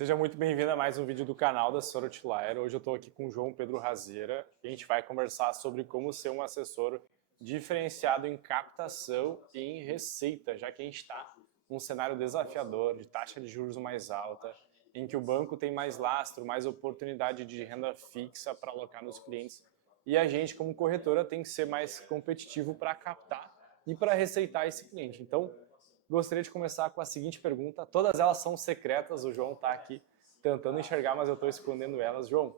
Seja muito bem-vindo a mais um vídeo do canal da Assessor Outlier. Hoje eu estou aqui com o João Pedro Razeira e a gente vai conversar sobre como ser um assessor diferenciado em captação e em receita, já que a gente está num cenário desafiador, de taxa de juros mais alta, em que o banco tem mais lastro, mais oportunidade de renda fixa para alocar nos clientes e a gente, como corretora, tem que ser mais competitivo para captar e para receitar esse cliente. Então, gostaria de começar com a seguinte pergunta. Todas elas são secretas, o João está aqui tentando enxergar, mas eu estou escondendo elas. João,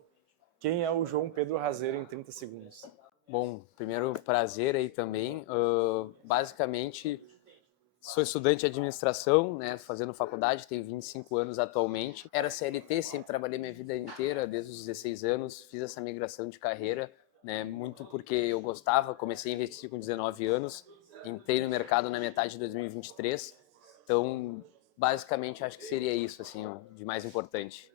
quem é o João Pedro Razeira em 30 segundos? Bom, primeiro prazer aí também. Basicamente, sou estudante de administração, né, fazendo faculdade, tenho 25 anos atualmente. Era CLT, sempre trabalhei minha vida inteira, desde os 16 anos, fiz essa migração de carreira, né, muito porque eu gostava, comecei a investir com 19 anos, entrei no mercado na metade de 2023, então basicamente acho que seria isso assim, ó, de mais importante.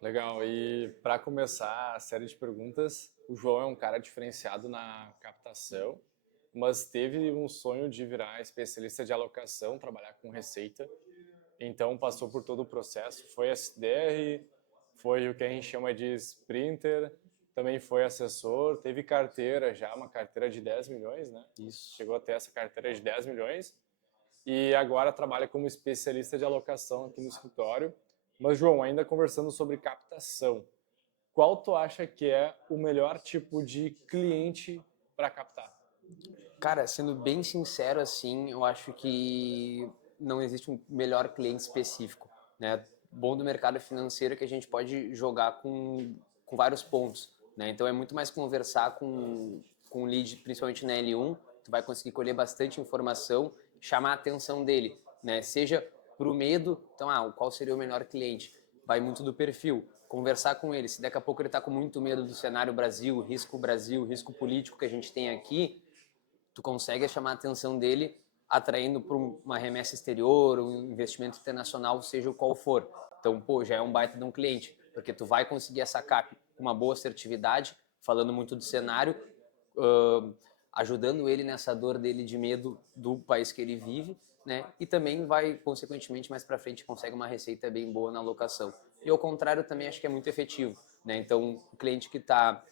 Legal, e para começar a série de perguntas, o João é um cara diferenciado na captação, mas teve um sonho de virar especialista de alocação, trabalhar com receita, então passou por todo o processo, foi SDR, foi o que a gente chama de sprinter, também foi assessor, teve carteira já, uma carteira de 10 milhões, né? Isso. Chegou a ter essa carteira de 10 milhões e agora trabalha como especialista de alocação aqui no escritório. Mas, João, ainda conversando sobre captação, qual tu acha que é o melhor tipo de cliente para captar? Cara, sendo bem sincero, assim, eu acho que não existe um melhor cliente específico, né? Bom do mercado financeiro é que a gente pode jogar com vários pontos, né? Então é muito mais conversar com o lead, principalmente na L1, tu vai conseguir colher bastante informação, chamar a atenção dele, né? Seja pro medo, então, qual seria o melhor cliente? Vai muito do perfil, conversar com ele. Se daqui a pouco ele está com muito medo do cenário Brasil, risco político que a gente tem aqui, tu consegue chamar a atenção dele atraindo para uma remessa exterior, um investimento internacional, seja o qual for. Então, pô, já é um baita de um cliente, porque tu vai conseguir essa CAP com uma boa assertividade, falando muito do cenário, ajudando ele nessa dor dele de medo do país que ele vive, né? E também vai, consequentemente, mais para frente consegue uma receita bem boa na alocação. E ao contrário, também acho que é muito efetivo, né? Então, o cliente que está,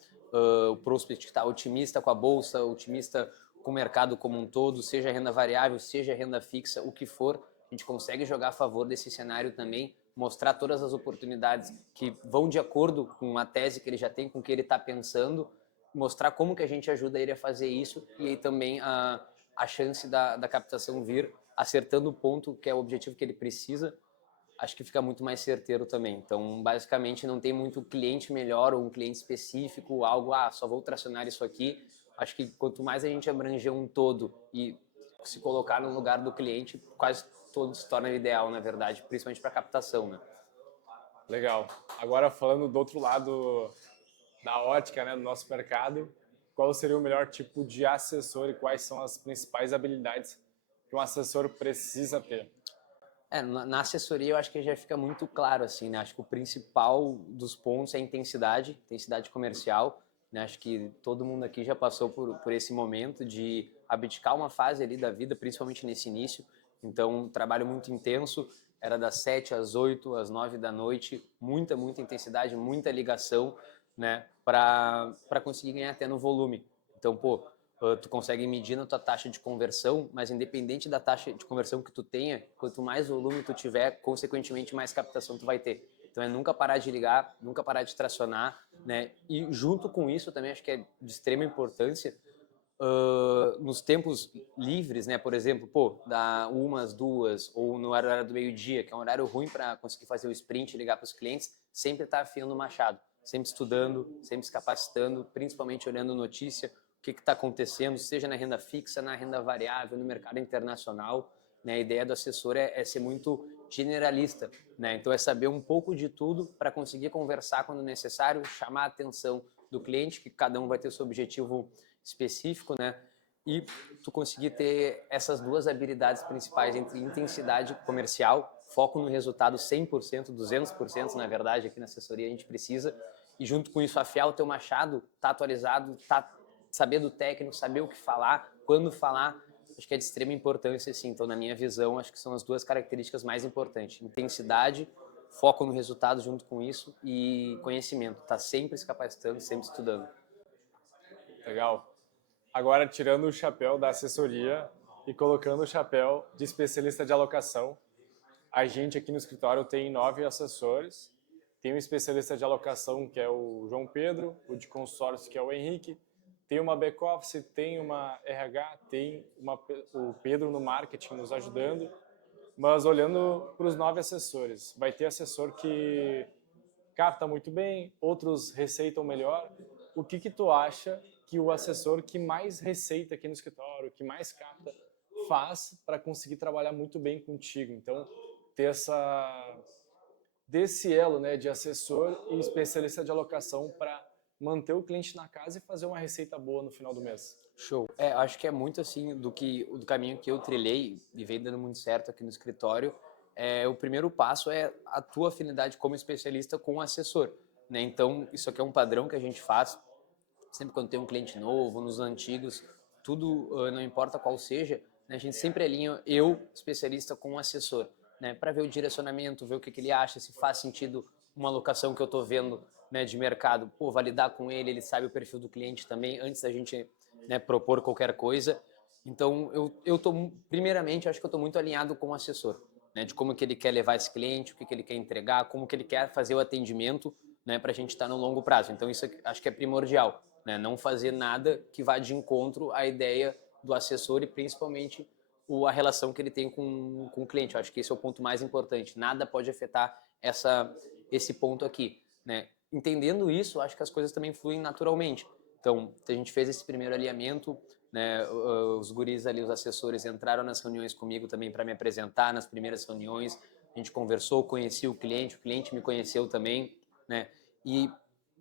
o prospect que está otimista com a bolsa, otimista com o mercado como um todo, seja renda variável, seja renda fixa, o que for, a gente consegue jogar a favor desse cenário também, mostrar todas as oportunidades que vão de acordo com a tese que ele já tem, com o que ele está pensando, mostrar como que a gente ajuda ele a fazer isso e aí também a chance da captação vir acertando o ponto que é o objetivo que ele precisa, acho que fica muito mais certeiro também. Então, basicamente, não tem muito cliente melhor ou um cliente específico, algo, só vou tracionar isso aqui. Acho que quanto mais a gente abranger um todo e se colocar no lugar do cliente, quase todo se torna ideal, na verdade, principalmente para captação, né? Legal. Agora falando do outro lado da ótica, né, do nosso mercado, qual seria o melhor tipo de assessor e quais são as principais habilidades que um assessor precisa ter? Na assessoria eu acho que já fica muito claro, assim, né? Acho que o principal dos pontos é a intensidade comercial, né? Acho que todo mundo aqui já passou por esse momento de abdicar uma fase ali da vida, principalmente nesse início. Então, trabalho muito intenso, era das 7 às 8, às 9 da noite, muita intensidade, muita ligação, né? Para conseguir ganhar até no volume. Então, pô, tu consegue medir na tua taxa de conversão, mas independente da taxa de conversão que tu tenha, quanto mais volume tu tiver, consequentemente mais captação tu vai ter. Então é nunca parar de ligar, nunca parar de tracionar, né? E junto com isso também acho que é de extrema importância nos tempos livres, né? Por exemplo, da umas, duas ou no horário do meio-dia, que é um horário ruim para conseguir fazer o sprint, ligar para os clientes, sempre estar afiando o machado, sempre estudando, sempre se capacitando, principalmente olhando notícia, o que está acontecendo, seja na renda fixa, na renda variável, no mercado internacional. Né? A ideia do assessor é ser muito generalista, né? Então é saber um pouco de tudo para conseguir conversar quando necessário, chamar a atenção do cliente, que cada um vai ter o seu objetivo específico, né? E tu conseguir ter essas duas habilidades principais entre intensidade comercial, foco no resultado 100%, 200% na verdade, aqui na assessoria a gente precisa, e junto com isso afiar o teu machado, tá atualizado, tá saber do técnico, saber o que falar, quando falar, acho que é de extrema importância, assim. Então, na minha visão, acho que são as duas características mais importantes. Intensidade, foco no resultado junto com isso e conhecimento. Tá sempre se capacitando, sempre estudando. Legal. Agora, tirando o chapéu da assessoria e colocando o chapéu de especialista de alocação, a gente aqui no escritório tem 9 assessores. Tem um especialista de alocação, que é o João Pedro, o de consórcio, que é o Henrique, tem uma back-office, tem uma RH, tem o Pedro no marketing nos ajudando. Mas olhando para os 9 assessores, vai ter assessor que capta muito bem, outros receitam melhor. O que tu acha que o assessor que mais receita aqui no escritório, que mais capta, faz para conseguir trabalhar muito bem contigo? Então, ter desse elo, né, de assessor e especialista de alocação para manter o cliente na casa e fazer uma receita boa no final do mês. Show. Acho que é muito assim do caminho que eu trilhei e vem dando muito certo aqui no escritório. O primeiro passo é a tua afinidade como especialista com o assessor, né? Então, isso aqui é um padrão que a gente faz sempre quando tem um cliente novo, nos antigos, tudo, não importa qual seja, né, a gente sempre alinha eu, especialista, com o assessor, né, para ver o direcionamento, ver o que ele acha, se faz sentido uma alocação que eu estou vendo, né, de mercado, validar com ele sabe o perfil do cliente também, antes da gente, né, propor qualquer coisa. Então, primeiramente, acho que eu estou muito alinhado com o assessor, né, de como que ele quer levar esse cliente, o que ele quer entregar, como que ele quer fazer o atendimento, né, para a gente estar no longo prazo. Então, isso acho que é primordial, né, não fazer nada que vá de encontro à ideia do assessor e principalmente a relação que ele tem com o cliente. Eu acho que esse é o ponto mais importante. Nada pode afetar esse ponto aqui, né? Entendendo isso, acho que as coisas também fluem naturalmente. Então, a gente fez esse primeiro alinhamento, né? Os guris ali, os assessores, entraram nas reuniões comigo também para me apresentar nas primeiras reuniões. A gente conversou, conheci o cliente me conheceu também, né? E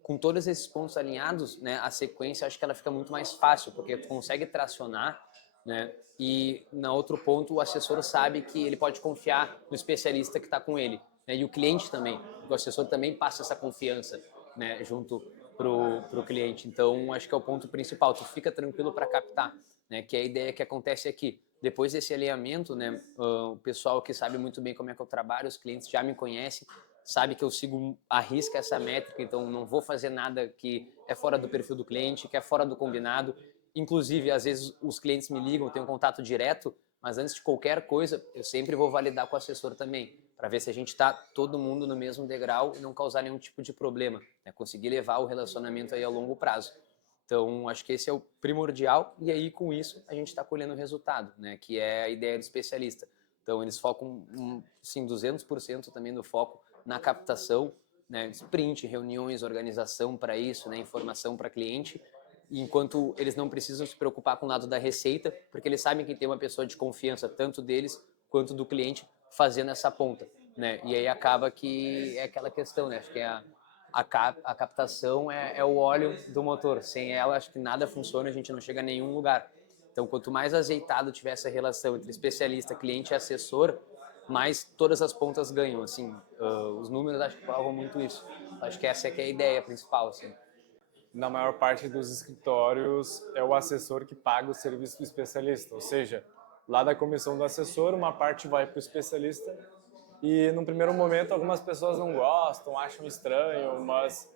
com todos esses pontos alinhados, né, a sequência acho que ela fica muito mais fácil, porque tu consegue tracionar, né? E na outro ponto o assessor sabe que ele pode confiar no especialista que está com ele, né? E o cliente também, o assessor também passa essa confiança, né, junto pro cliente. Então acho que é o ponto principal. Tu fica tranquilo para captar, né? Que é a ideia que acontece aqui. Depois desse alinhamento, né, o pessoal que sabe muito bem como é que eu trabalho, os clientes já me conhecem, sabe que eu sigo à risca essa métrica, então não vou fazer nada que é fora do perfil do cliente, que é fora do combinado. Inclusive, às vezes os clientes me ligam, eu tenho um contato direto, mas antes de qualquer coisa, eu sempre vou validar com o assessor também, para ver se a gente está todo mundo no mesmo degrau e não causar nenhum tipo de problema, né? Conseguir levar o relacionamento aí a longo prazo. Então, acho que esse é o primordial e aí, com isso, a gente está colhendo o resultado, né? Que é a ideia do especialista. Então, eles focam, sim, 200% também no foco na captação, né? Sprint, reuniões, organização para isso, né? Informação para cliente, enquanto eles não precisam se preocupar com o lado da receita, porque eles sabem que tem uma pessoa de confiança, tanto deles quanto do cliente, fazendo essa ponta, né? E aí acaba que é aquela questão, né? Acho que a captação é o óleo do motor. Sem ela, acho que nada funciona, a gente não chega a nenhum lugar. Então, quanto mais azeitado tiver essa relação entre especialista, cliente e assessor, mais todas as pontas ganham. Assim, os números acho que provam muito isso. Acho que essa é que é a ideia principal, assim. Na maior parte dos escritórios, é o assessor que paga o serviço do especialista. Ou seja, lá da comissão do assessor, uma parte vai para o especialista e, num primeiro momento, algumas pessoas não gostam, acham estranho, mas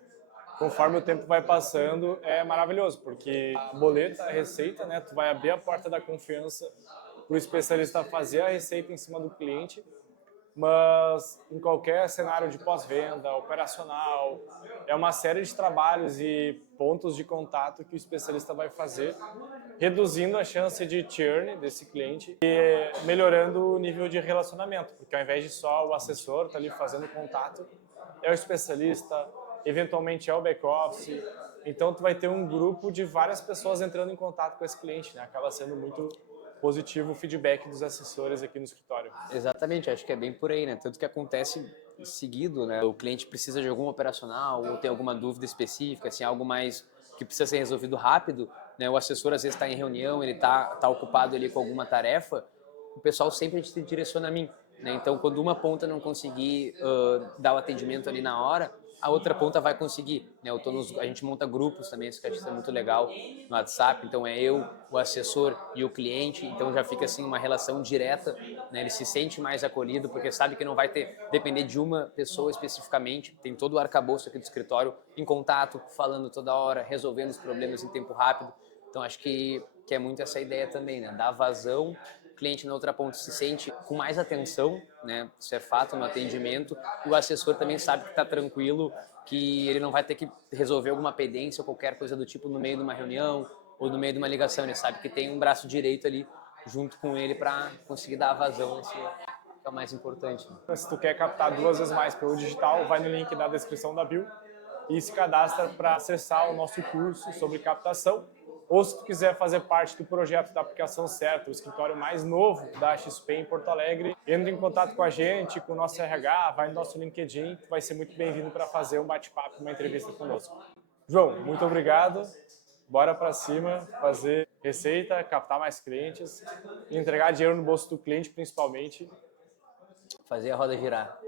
conforme o tempo vai passando, é maravilhoso, porque a boleta, a receita, né, tu vai abrir a porta da confiança para o especialista fazer a receita em cima do cliente, mas em qualquer cenário de pós-venda, operacional, é uma série de trabalhos e pontos de contato que o especialista vai fazer, reduzindo a chance de churn desse cliente e melhorando o nível de relacionamento, porque ao invés de só o assessor estar ali fazendo contato, é o especialista, eventualmente é o back-office, então tu vai ter um grupo de várias pessoas entrando em contato com esse cliente, né? Acaba sendo muito positivo o feedback dos assessores aqui no escritório. Exatamente, acho que é bem por aí, né? Tanto que acontece seguido, né? O cliente precisa de algum operacional ou tem alguma dúvida específica, assim, algo mais que precisa ser resolvido rápido, né? O assessor às vezes está em reunião, ele tá ocupado ali com alguma tarefa, o pessoal sempre se direciona a mim, né? Então, quando uma ponta não conseguir dar o atendimento ali na hora, a outra ponta vai conseguir, né? A gente monta grupos também, isso que eu acho que é muito legal no WhatsApp, então é eu, o assessor e o cliente, então já fica assim uma relação direta, né? Ele se sente mais acolhido porque sabe que não vai depender de uma pessoa especificamente, tem todo o arcabouço aqui do escritório em contato, falando toda hora, resolvendo os problemas em tempo rápido. Então acho que é muito essa ideia também, né? Dar vazão, o cliente na outra ponta se sente com mais atenção, né? Isso é fato no atendimento. O assessor também sabe que está tranquilo, que ele não vai ter que resolver alguma pendência ou qualquer coisa do tipo no meio de uma reunião ou no meio de uma ligação. Ele sabe que tem um braço direito ali junto com ele para conseguir dar vazão, esse que é o mais importante. Né? Se tu quer captar 2 vezes mais pelo digital, vai no link da descrição da bio e se cadastra para acessar o nosso curso sobre captação. Ou se tu quiser fazer parte do projeto da aplicação certa, o escritório mais novo da XP em Porto Alegre, entra em contato com a gente, com o nosso RH, vai no nosso LinkedIn, tu vai ser muito bem-vindo para fazer um bate-papo, uma entrevista conosco. João, muito obrigado. Bora para cima, fazer receita, captar mais clientes, entregar dinheiro no bolso do cliente, principalmente. Fazer a roda girar.